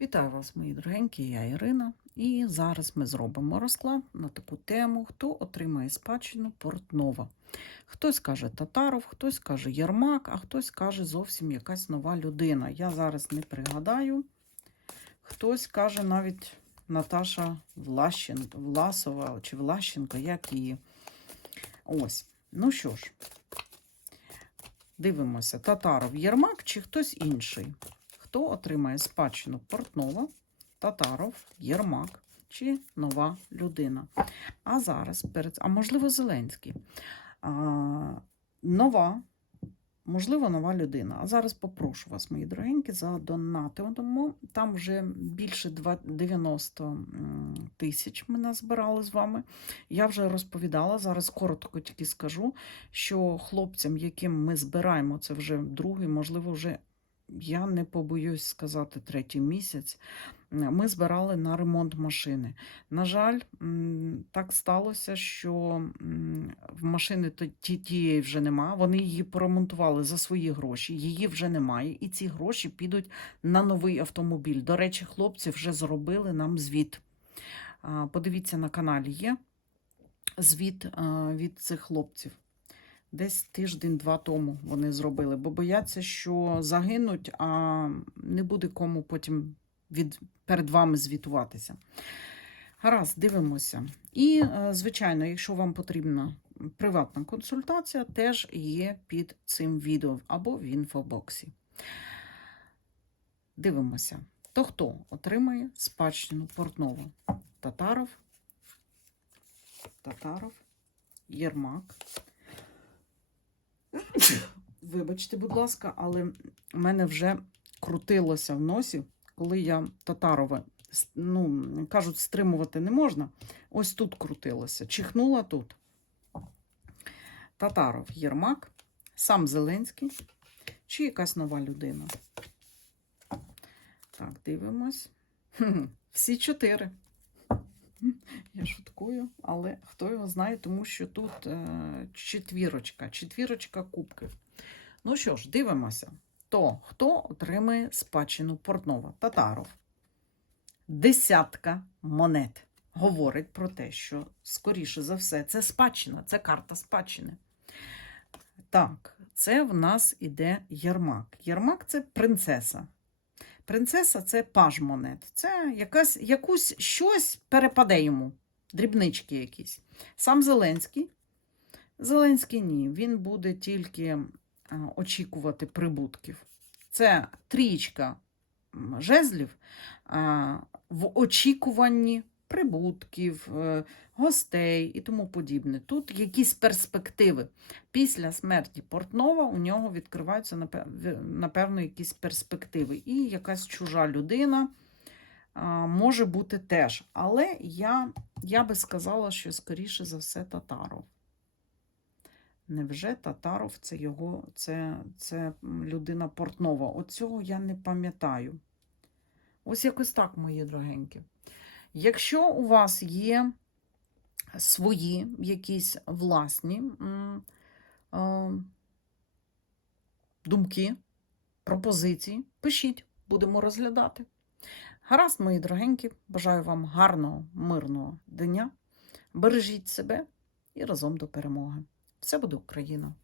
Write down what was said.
Вітаю вас, мої дорогенькі, я Ірина. І зараз ми зробимо розклад на таку тему, хто отримає спадщину Портнова. Хтось каже Татаров, хтось каже Єрмак, а хтось каже зовсім якась нова людина. Я зараз не пригадаю. Хтось каже навіть Наташа Влащенко, Власова чи Влащенко, як її. Ось. Ну що ж, дивимося, Татаров Єрмак чи хтось інший. Хто отримає спадщину Портнова, Татаров, Єрмак чи нова людина. А зараз, перед, а можливо, Зеленський. А, нова, можливо, нова людина. А зараз попрошу вас, мої дорогенькі, за. Там вже більше 90 тисяч ми назбирали з вами. Я вже розповідала, зараз коротко тільки скажу, що хлопцям, яким ми збираємо, це вже другий, можливо, вже я не побоюсь сказати третій місяць. Ми збирали на ремонт машини. На жаль, так сталося, що в машини ті- тієї вже нема. Вони її поремонтували за свої гроші, її вже немає, і ці гроші підуть на новий автомобіль. До речі, хлопці вже зробили нам звіт. Подивіться на каналі є звіт від цих хлопців. Десь тиждень-два тому вони зробили, бо бояться, що загинуть, а не буде кому потім від, перед вами звітуватися. Гаразд, дивимося. І, е, звичайно, якщо вам потрібна приватна консультація, теж є під цим відео або в інфобоксі. Дивимося. То хто отримає спадщину Портнова? Татаров, Татаров, Єрмак. Вибачте, будь ласка, але в мене вже крутилося в носі, коли я Татарова, с- ну, кажуть, стримувати не можна. Ось тут крутилося. Чихнула тут. Татаров, Єрмак, сам Зеленський чи якась нова людина. Так, дивимось. Всі чотири. Я шуткую, але хто його знає, тому що тут е, четвірочка, четвірочка кубків. Ну що ж, дивимося. То хто отримає спадщину Портнова? Татаров. Десятка монет говорить про те, що, скоріше за все, це спадщина, це карта спадщини. Так, це в нас іде Єрмак. Єрмак це принцеса. Принцеса це паж монет. Це якась, якусь щось перепаде йому, дрібнички якісь. Сам Зеленський. Зеленський ні, він буде тільки очікувати прибутків. Це трічка жезлів в очікуванні прибутків, е, гостей і тому подібне. Тут якісь перспективи. Після смерті Портнова у нього відкриваються напевно якісь перспективи. І якась чужа людина може бути теж. Але я, я би сказала, що скоріше за все Татаров. Невже Татаров це його, це, це людина Портнова? От цього я не пам'ятаю. Ось якось так, мої дорогенькі. Якщо у вас є свої якісь власні думки, пропозиції, пишіть, будемо розглядати. Гаразд, мої дорогенькі, бажаю вам гарного, мирного дня. Бережіть себе і разом до перемоги. Все буде Україна!